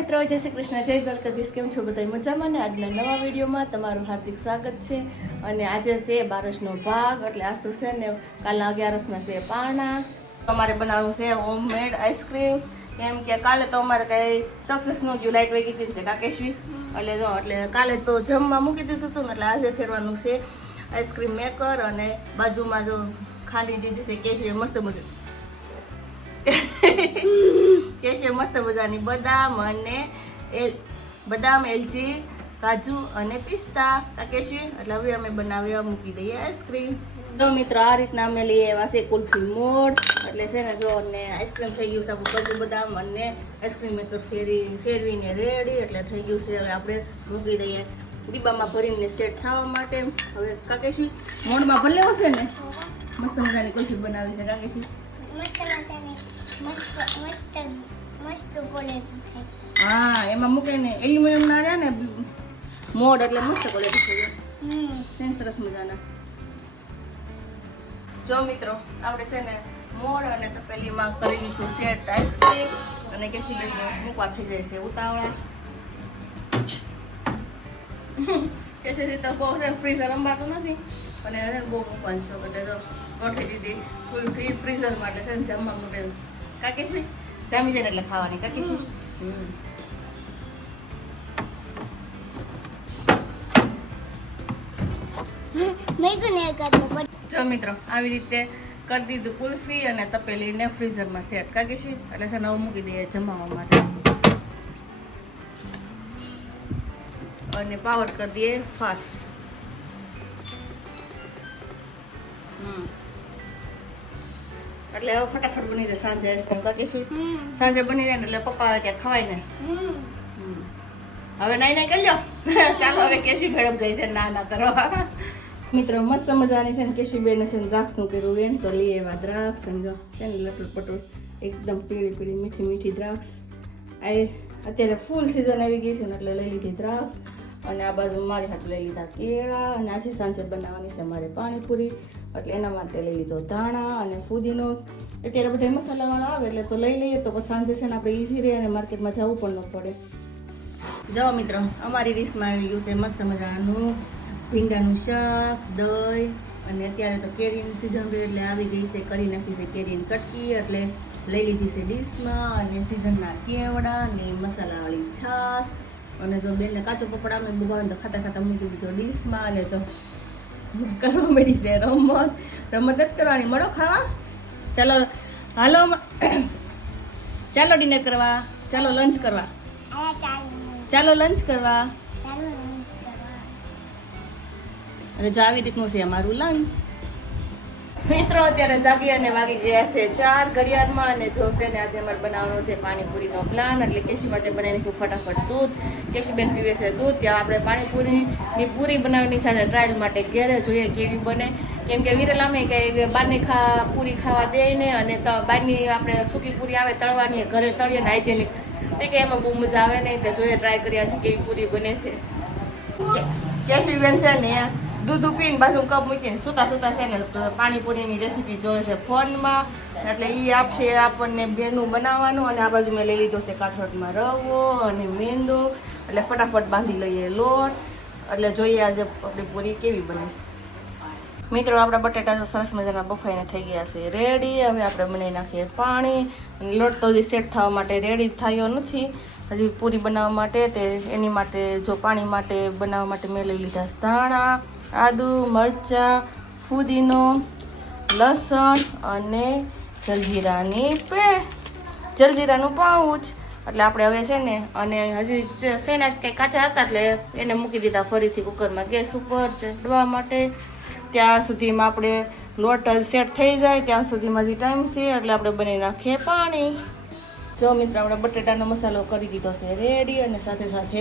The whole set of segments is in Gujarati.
મિત્રો, જય શ્રી કૃષ્ણ, જય દ્વારકાધીશ. કેમ છો બધા? મજામાં ને? આજના નવા વિડીયોમાં તમારું હાર્દિક સ્વાગત છે. અને આજે છે બારસનો ભાગ, એટલે આજ તો છે ને કાલના 11સના છે પારણા. અમારે બનાવવું છે હોમમેડ આઈસ્ક્રીમ. કેમ કે કાલે તો અમારે કઈ સક્સેસ ન ગયું, લાઈટ વહી ગઈ હતી કાકેશવી. એટલે કાલે તો જમવા મૂકી દીધું હતું ને, એટલે આજે ફેરવાનું છે આઈસ્ક્રીમ મેકર. અને બાજુમાં જો ખાંડી દીધી છે કેશવીએ મસ્ત મજા કેશવીએ મસ્ત મજાની બદામ એલચી કાજુ અને પિસ્તા કાકેશવી. એટલે હવે અમે બનાવ્યા મૂકી દઈએ આઈસ્ક્રીમ. તો મિત્રો, આ રીતના અમે લઈ આવ્યા છે કુલ્ફી મોડ. એટલે છે ને જો ને આઈસ્ક્રીમ થઈ ગયું છે આપણું કાજુ બદામ અને આઈસ્ક્રીમ મેકર ફેરવીને રેડી. એટલે થઈ ગયું છે. હવે આપણે મૂકી દઈએ ડીબામાં ભરીને સેટ થવા માટે. હવે કાકેશવી મોડમાં ભલે હશે ને મસ્ત મજાની કુલ્ફી બનાવી છે કાકેશવી. હા, એમાં મૂકે ને એલ્યુમિનિયમ ના રહ્યા ને મોડ, એટલે મસ્ત ક્વોલિટી થઈ જાય. સરસ મજાના. જો મિત્રો, આપણે છે ને મોડ અને તપેલીમાં કરી દીધું સેટ આઈસ્ક્રીમ. અને કેશવી મૂકવા થઈ જાય છે ઉતાવળા. કેશવી તો બહુ છે ફ્રીઝર રમવાતું નથી, અને બહુ મૂકવાનું છે. એટલે તો ગોઠવી દીધી ફૂલ ફ્રીઝર માટે છે ને જમવા માટે. કાકેશવી જામી જાય ને એટલે ખાવાની કાકેશવી. જો મિત્રો, આવી રીતે કરી દીધું કુલ્ફી અને તપેલીને ફ્રીઝરમાં સેટ કાકેશવી. એટલે છે નવું મૂકી દઈએ જમવા માટે. અને પાવર કરી દઈએ ફાસ્ટ. એટલે હવે ફટાફટ બની જાય સાંજે આઈસ્ક્રીમ કાકેશવી. સાંજે બની જાય ને એટલે પપ્પા આવે ક્યાં ખવાય ને. હવે નાઈ કરી લો. ચાલો હવે કેશવી મેડમ જાય છે ના કરવા. મિત્રો, મસ્ત મજાની છે ને કેશવી બેને છે ને દ્રાક્ષનું કર્યું વેણ. તો લઈ એવા દ્રાક્ષ સમજો છે ને લટુર પટુર એકદમ પીળી પીળી મીઠી મીઠી દ્રાક્ષ. અત્યારે ફૂલ સિઝન આવી ગઈ છે ને એટલે લઈ લીધી દ્રાક્ષ. અને આ બાજુ મારી હાથ લઈ લીધા કેળા. અને આજે સાંજે બનાવવાની છે મારે પાણીપુરી, એટલે એના માટે લઈ લીધો ધાણા અને ફુદીનો. અત્યારે બધા મસાલાવાળા આવે એટલે તો લઈ લઈએ, તો પછી સાંજે છે ને આપણે ઈઝી રહે અને માર્કેટમાં જવું પણ ન પડે. જાઓ મિત્રો, અમારી ડીશમાં આવી ગયું છે મસ્ત મજાનું ભીંડાનું શાક, દહીં. અને અત્યારે તો કેરીની સિઝન એટલે આવી ગઈ છે. કરી નાખી છે કેરીની કટકી, એટલે લઈ લીધી છે ડીશમાં. અને સિઝનના કેવડા અને મસાલાવાળી છાશ. અને જો બેનને કાચો પપડ અમે બગાવે તો ખાતા ખાતા મૂકી દીધો ડીશમાં. અને જો કરવા માંડી છે રમત નથી કરવાની. મળો ખાવા. ચાલો હાલો, ચાલો ડિનર કરવા, ચાલો લંચ કરવા, ચાલો લંચ કરવા. અને જો આવી રીતનું છે અમારું લંચ. મિત્રો, અત્યારે જાગી અને વાગી ગયા છે 4 ઘડિયાળમાં. અને જો છે ને આજે અમારે બનાવવાનો છે પાણીપુરીનો પ્લાન. એટલે કેશવી માટે બનાવી નાખ્યું ફટાફટ દૂધ. કેશવીબેન પીવે છે દૂધ. ત્યાં આપણે પાણીપુરીની પૂરી બનાવવાની સાથે ટ્રાયલ માટે ઘેરે જોઈએ કેવી બને. કેમ કે વિરલ અમે કંઈ બહારની પૂરી ખાવા દે ને, અને બહારની આપણે સૂકી પૂરી આવે તળવાની, ઘરે તળીએ ને હાઇજેનિક, તે કે એમાં બહુ મજા આવે નહીં. તે જોઈએ ટ્રાય કર્યા છે કેવી પૂરી બને છે. કેશવીબેન છે ને દૂધ પીને બાજુ કપ મૂકીને સુતા છે ને પાણીપુરીની રેસીપી જોઈએ છે ફોનમાં. એટલે એ આપશે આપણને બેનું બનાવવાનું. અને આ બાજુ મેં લઈ લીધો છે કાઠોટમાં રવો અને મેંદો. એટલે ફટાફટ બાંધી લઈએ લોટ. એટલે જોઈએ આજે આપણી પૂરી કેવી બને છે. મિત્રો, આપણા બટાટા તો સરસ મજાના બફાઈને થઈ ગયા છે રેડી. હવે આપણે બનાવી નાખીએ પાણી. અને લોટ તો હજી સેટ થવા માટે રેડી થયો નથી હજી પૂરી બનાવવા માટે. તે એની માટે જો પાણી માટે બનાવવા માટે મેં લઈ લીધા ધાણા, આદુ, મરચાં, ફુદીનો, લસણ અને જલજીરાનું પાઉચ. એટલે આપણે હવે છે ને, અને હજી શેના કંઈ કાચા હતા એટલે એને મૂકી દીધા ફરીથી કુકરમાં ગેસ ઉપર ચડવા માટે. ત્યાં સુધીમાં આપણે લોટ સેટ થઈ જાય ત્યાં સુધીમાં હજી ટાઈમ છે. એટલે આપણે બનાવી નાખીએ પાણી. જો મિત્રો, આપણે બટેટાનો મસાલો કરી દીધો છે રેડી. અને સાથે સાથે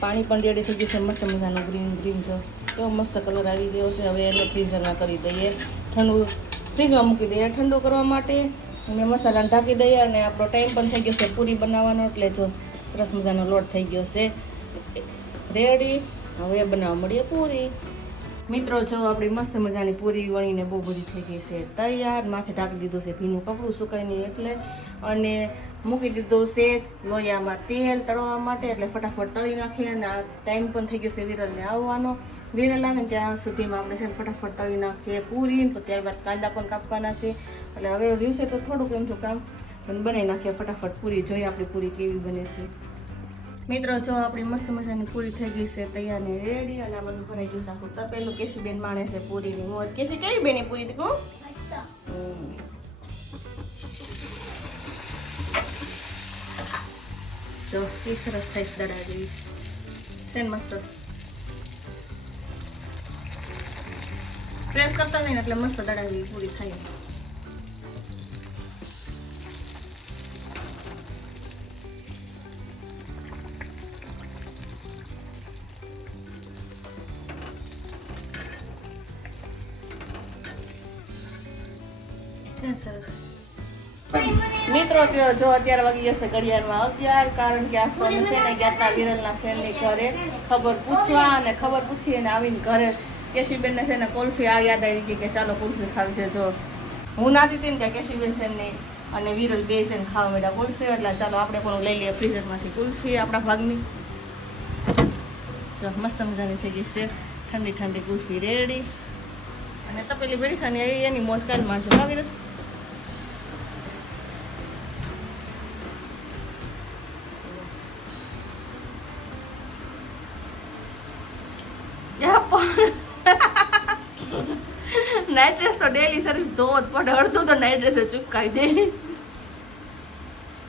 પાણી પણ રેડી થઈ ગયું છે મસ્ત મજાનું ગ્રીન. જો કેવો મસ્ત કલર આવી ગયો છે. હવે એને ફ્રીઝરમાં કરી દઈએ ઠંડુ, ફ્રીજમાં મૂકી દઈએ ઠંડુ કરવા માટે. અને મસાલાને ઢાંકી દઈએ. અને આપણો ટાઈમ પણ થઈ ગયો છે પૂરી બનાવવાનો. એટલે જો સરસ મજાનો લોટ થઈ ગયો છે રેડી. હવે બનાવવા મળીએ પૂરી. મિત્રો, જો આપણી મસ્ત મજાની પૂરી વણીને બહુ બધી થઈ ગઈ છે તૈયાર. માથે ઢાંકી દીધું છે ભીનું કપડું સુકાઈને એટલે. અને મૂકી દીધું છે લોયામાં તેલ તળવા માટે, એટલે ફટાફટ તળી નાખીએ. અને આ ટાઈમ પણ થઈ ગયો છે વિરલને આવવાનો. વિરલ આવે ને ત્યાં સુધીમાં આપણે છે ને ફટાફટ તળી નાખીએ પૂરી, તો ત્યારબાદ કાંદા પણ કાપવાના છે. એટલે હવે રહ્યું છે તો થોડુંક એમ તો કામ પણ બનાવી નાખીએ ફટાફટ પૂરી. જોઈએ આપણી પૂરી કેવી બને છે. મિત્રો જો આપણી મસ્ત મજાની પૂરી થઈ ગઈ છે તૈયાર ને રેડી. અને આ બધું ભરાઈ ગયું છે આખું તપેલું. કેશુબેન માણે છે પૂરીની મોજ. કેશુ કેવી બેની પૂરી દીકું? જો કે સરસ થઈ દડા જેવી છે ને મસ્ત. પ્રેસ કરતા નહીં એટલે મસ્ત દડા જેવી પૂરી થાય. મિત્રો જો અત્યારે વાગી જશે ઘડિયાળમાં 11, કારણ કે આજ તો અમે છે ને ગયા હતા વિરલના ફ્રેન્ડની ઘરે ખબર પૂછવા. અને ખબર પૂછી અને આવીને ઘરે કેશુબેનને છે ને કુલ્ફી યાદ આવી ગઈ કે ચાલો કુલ્ફી ખાવી છે. જો હું નાતી હતી ને કે કેશુબેન છે ને અને વિરલ બે છે ને ખાવા માંડ્યા કુલ્ફી, એટલે ચાલો આપણે પણ લઈ લઈએ ફ્રીઝરમાંથી કુલ્ફી આપણા ભાગની. જો મસ્ત મજાની થઈ ગઈ છે ઠંડી ઠંડી કુલ્ફી રેડી. અને તપેલી બેડી છે ને એની મોજ કાલ મારજો હા વિરલ. નાઇટ ડ્રેસ તો ડેલી સર્વિસ ધોવો જ પડે. અડધું તો નાઇટ ડ્રેસ ચૂપકાવી દે.